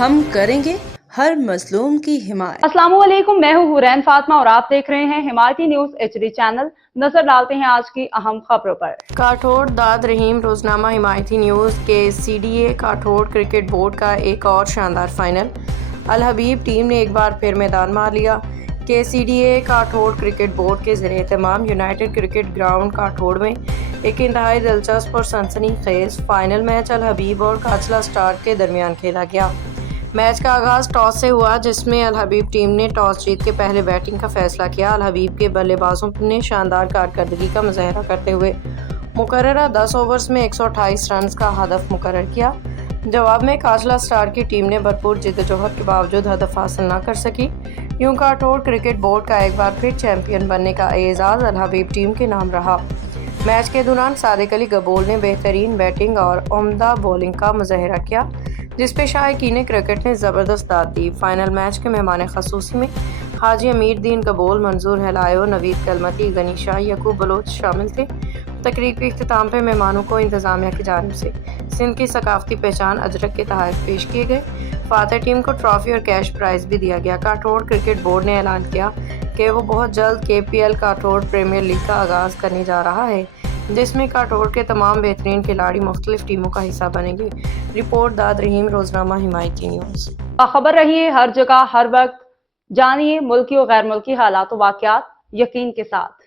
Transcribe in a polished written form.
ہم کریں گے ہر مظلوم کی حمایت۔ السلام علیکم، میں ہوں حورین فاطمہ اور آپ دیکھ رہے ہیں حمایتی نیوز HD چینل۔ نظر ڈالتے ہیں آج کی اہم خبروں پر۔ کاٹھوڑ داد رحیم روزنامہ حمایتی نیوز کے CDA کاٹھوڑ کرکٹ بورڈ کا ایک اور شاندار فائنل۔ الحبیب ٹیم نے ایک بار پھر میدان مار لیا۔ CDA کاٹھوڑ کرکٹ بورڈ کے زیر اہتمام یونائیٹڈ کرکٹ گراؤنڈ کاٹھوڑ میں ایک انتہائی دلچسپ اور سنسنی خیز فائنل میچ الحبیب اور کاچلا اسٹار کے درمیان کھیلا گیا۔ میچ کا آغاز ٹاس سے ہوا، جس میں الحبیب ٹیم نے ٹاس جیت کے پہلے بیٹنگ کا فیصلہ کیا۔ الحبیب کے بلے بازوں نے شاندار کارکردگی کا مظاہرہ کرتے ہوئے مقررہ 10 اوورز میں 128 رنز کا ہدف مقرر کیا۔ جواب میں کاچلا اسٹار کی ٹیم نے بھرپور جدوجہد کے باوجود ہدف حاصل نہ کر سکی۔ یوں کاٹھوڑ کرکٹ بورڈ کا ایک بار پھر چیمپئن بننے کا اعزاز الحبیب ٹیم کے نام رہا۔ میچ کے دوران صادق علی گبول نے بہترین بیٹنگ اور عمدہ بولنگ کا مظاہرہ کیا، جس پہ شائقین کرکٹ نے زبردست داد دی۔ فائنل میچ کے مہمان خصوصی میں حاجی امیر الدین گبول، منظور ہلایو، نوید کلمتی، غنی شاہ، یعقوب بلوچ شامل تھے۔ تقریب کے اختتام پہ مہمانوں کو انتظامیہ کی جانب سے سندھ کی ثقافتی پہچان اجرک کے تحائف پیش کیے گئے۔ فاتح ٹیم کو ٹرافی اور کیش پرائز بھی دیا گیا۔ کاٹھوڑ کرکٹ بورڈ نے اعلان کیا کہ وہ بہت جلد KPL کاٹھوڑ پریمیئر لیگ کا آغاز کرنے جا رہا ہے، جس میں کاٹھوڑ کے تمام بہترین کھلاڑی مختلف ٹیموں کا حصہ بنیں گے۔ رپورٹ داد رحیم روزنامہ حمایتی نیوز۔ باخبر رہیے ہر جگہ ہر وقت، جانیے ملکی و غیر ملکی حالات و واقعات یقین کے ساتھ۔